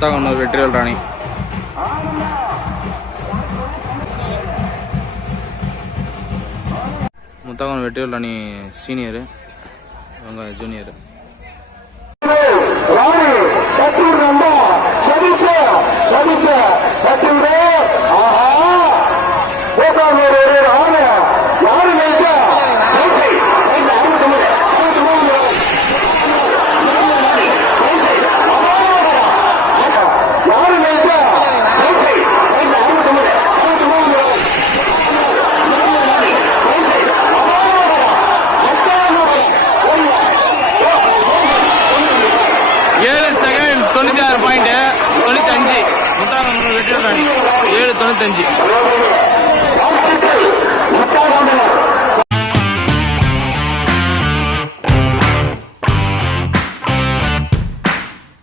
முத்தாங்கன்னூர் Vetrivel Rani. Muthangannur Vetrivel Rani senior இவங்க junior ஏழு second தொண்ணூற்றி ஆறு பாயிண்ட்டு தொண்ணூத்தஞ்சு. முத்தாங்கன்னூர் வெற்றிவேல் ஏழு தொண்ணூத்தஞ்சு.